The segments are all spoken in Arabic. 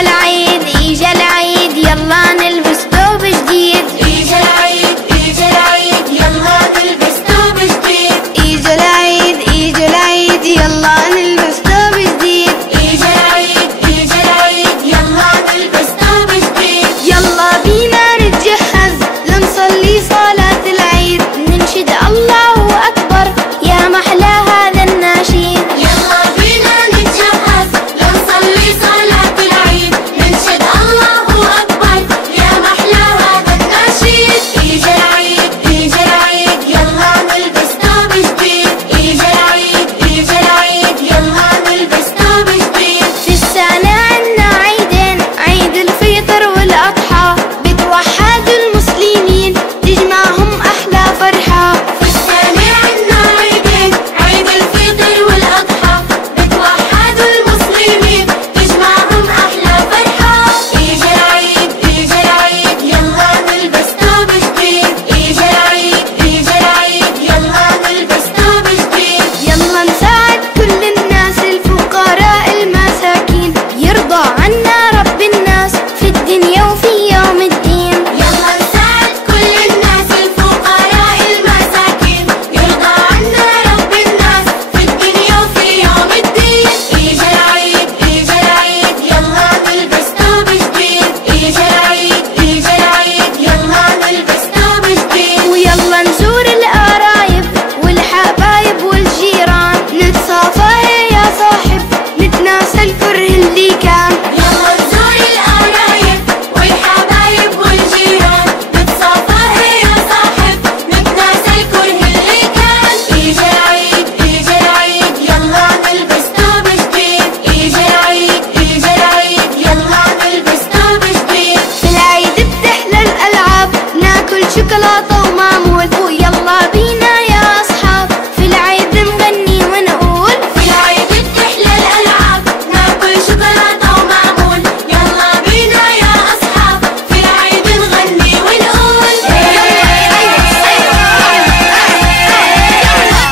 العيد إجا العيد يلا نلبس ثوب جديد. إجا العيد إجا العيد يلا نلبس ثوب جديد. إجا العيد إجا العيد يلا نلبس ثوب جديد. إجا العيد إجا العيد يلا نلبس ثوب جديد. يلا بينا نتجهز لنصلي صلاة العيد، ننشد الله أكبر يا محلى هذا النشيد. يلا بينا نتجهز لنصلي صلاة العيد، ننشد الله أكبر يا محلى هذا النشيد. إجا العيد إجا العيد يلا نلبس ثوب جديد. إجا العيد إجا العيد يلا نلبس ثوب جديد. في السنة عنا عيدين، عيد الفطر والأضحى، بتوحد المسلمين تجمعهم أحلى فرحة. في السنة عنا عيدين، عيد الفطر والأضحى، بتوحد المسلمين تجمعهم أحلى فرحة. إجا العيد إجا العيد يلا نلبس ثوب جديد. إجا العيد إجا العيد يلا نلبس ثوب جديد. يلا نساعد كل الناس الفقراء المساكين، يرضى عنا رب الناس في الدنيا وفي يوم الدين. يلا نساعد كل الناس الفقراء المساكين، يرضى عنا رب الناس في الدنيا وفي يوم الدين. إجا العيد إجا العيد يلا نلبس ثوب جديد. إجا العيد إجا العيد يلا نلبس ثوب جديد. ويلا نزور القرايب والحبايب والجيران، نتصافى يا صاحب نتناسى الكره اللي كان. يلا نزور القرايب والحبايب والجيران، نتصافى يا صاحب نتناسى الكره اللي كان. إجا العيد إجا العيد يلا نلبس ثوب جديد. إجا العيد إجا العيد يلا نلبس ثوب جديد. في العيد بتحلى الألعاب، ناكل شوكولاتة ومعمول، ويلا بينا يا أصحاب في العيد نغني ونقول. في العيد بتحلى الألعاب، ناكل شوكولاتة ومعمول، يلا بينا يا أصحاب في العيد نغني ونقول.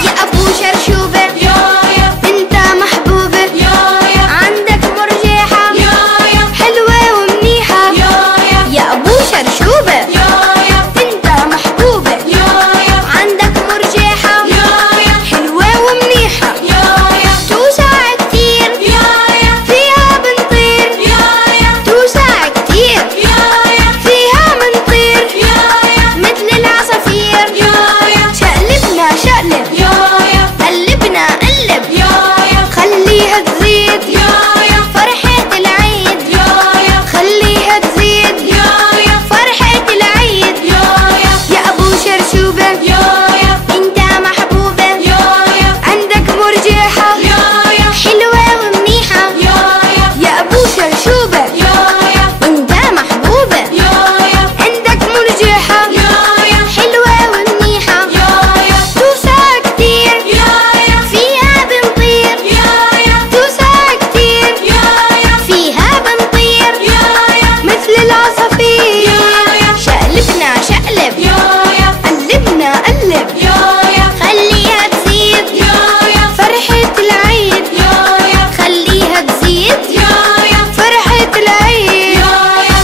يا أبو شرشوبة يايا أنت محبوبة، يايا عندك مرجحة يايا حلوة ومنيحة. يايا يا أبو شرشوبة يايا أنت محبوبة، يايا عندك مرجحة يايا حلوة ومنيحة. يايا توسع كتير يايا فيها بنطير، يايا توسع كتير يايا فيها بنطير يايا مثل العصافير. يايا شقلبنا شقلب يايا قلبنا قلب، يايا خليها تزيد يايا فرحة العيد، يايا خليها تزيد يايا فرحة العيد. يايا يا أبو شرشوبة يايا أنت محبوبة، يايا عندك مرجحة يايا حلوة ومنيحة. يايا يا أبو شرشوبة يايا أنت محبوبة، يايا عندك مرجحة يايا حلوة ومنيحة. يايا توسع كتير يايا فيها بنطير، يايا توسع كتير يايا فيها بنطير يايا مثل العصافير. يايا شقلبنا شقلب يايا قلبنا قلب، يايا خليها تزيد يايا فرحة العيد، يايا خليها تزيد يايا فرحة العيد. يايا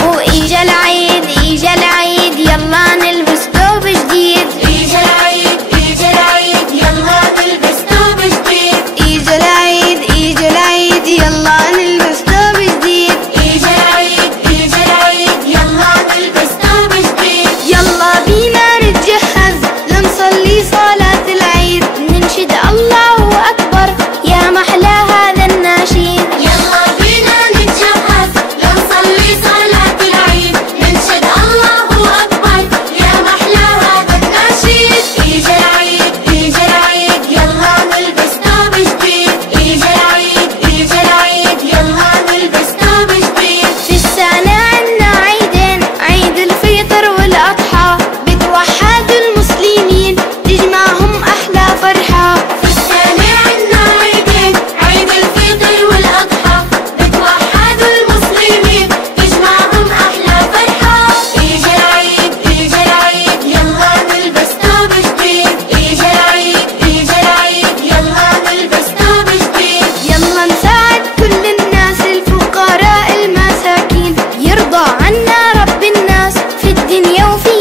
وإجا العيد إجا العيد يلا نلبس ثوب جديد. إجا العيد إجا العيد يلا نلبس ثوب جديد. إجا العيد إجا العيد يلا نلبس ثوب جديد. إجا العيد إجا العيد يلا نلبس ثوب جديد. يلا بينا نتجهز لنصلي صلاة العيد، ننشد الله أكبر يا محلى هذا النشيد. يلا بينا نتجهز لنصلي صلاة العيد، منا رب الناس في الدنيا وفي